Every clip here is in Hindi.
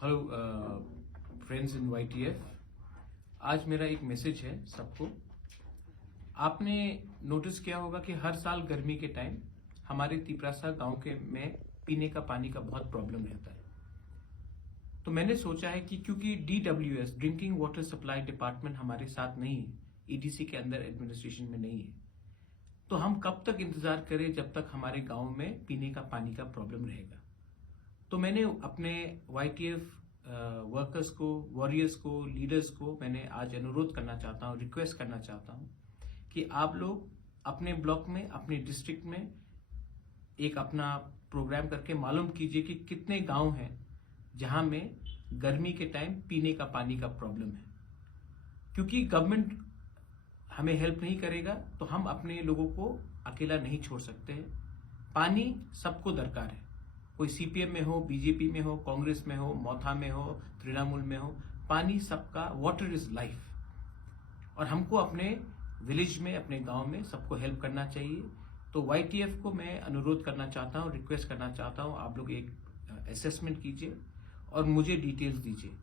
हेलो फ्रेंड्स इन YTF। आज मेरा एक मैसेज है सबको। आपने नोटिस किया होगा कि हर साल गर्मी के टाइम हमारे तिपरासा गांव के में पीने का पानी का बहुत प्रॉब्लम रहता है। तो मैंने सोचा है कि क्योंकि DWS drinking water supply department हमारे साथ नहीं है, EDC के अंदर एडमिनिस्ट्रेशन में नहीं है, तो हम कब तक इंतजार करें जब तक हमारे गांव में पीने का पानी का प्रॉब्लम रहेगा। तो मैंने अपने YTF वर्कर्स को, वॉरियर्स को, लीडर्स को मैंने आज अनुरोध करना चाहता हूँ, रिक्वेस्ट करना चाहता हूँ कि आप लोग अपने ब्लॉक में, अपने डिस्ट्रिक्ट में एक अपना प्रोग्राम करके मालूम कीजिए कि कितने गांव हैं जहां में गर्मी के टाइम पीने का पानी का प्रॉब्लम है। क्योंकि गवर्नमेंट हमें हेल्प नहीं करेगा तो हम अपने लोगों को अकेला नहीं छोड़ सकते हैं। पानी सबको दरकार है, कोई CPM में हो, BJP में हो, कांग्रेस में हो, मौथा में हो, तृणमूल में हो, पानी सबका, वाटर इज लाइफ। और हमको अपने विलेज में, अपने गांव में सबको हेल्प करना चाहिए। तो YTF को मैं अनुरोध करना चाहता हूं, रिक्वेस्ट करना चाहता हूं, आप लोग एक असेसमेंट कीजिए और मुझे डिटेल्स दीजिए।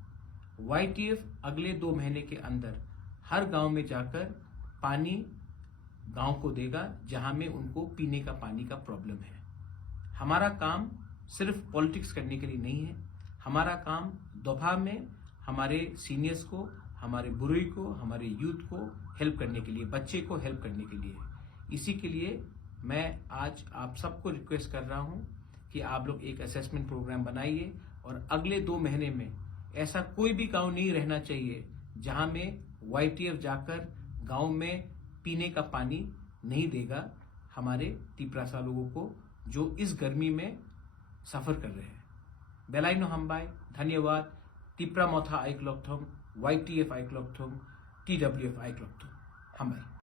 YTF अगले 2 महीने के अंदर हर गांव में जाकर पानी गांव को देगा जहां में उनको पीने का पानी का प्रॉब्लम है। हमारा काम सिर्फ पॉलिटिक्स करने के लिए नहीं है, हमारा काम दोपहर में हमारे सीनियर्स को, हमारे बुजुर्ग को, हमारे यूथ को हेल्प करने के लिए, बच्चे को हेल्प करने के लिए। इसी के लिए मैं आज आप सबको रिक्वेस्ट कर रहा हूं कि आप लोग एक असेसमेंट प्रोग्राम बनाइए और अगले 2 महीने में ऐसा कोई भी गांव नहीं रहना चाहिए जहां में YTF जाकर गांव में पीने का पानी नहीं देगा हमारे तिपरासा लोगों को जो इस गर्मी में सफर कर रहे हैं। बेलाइनो हमबाई, धन्यवाद। तिप्रा मोथा आइक्लोक्थम, YTF आइक्लोक्थम, TWF आइक्लोक्थम हमबाई।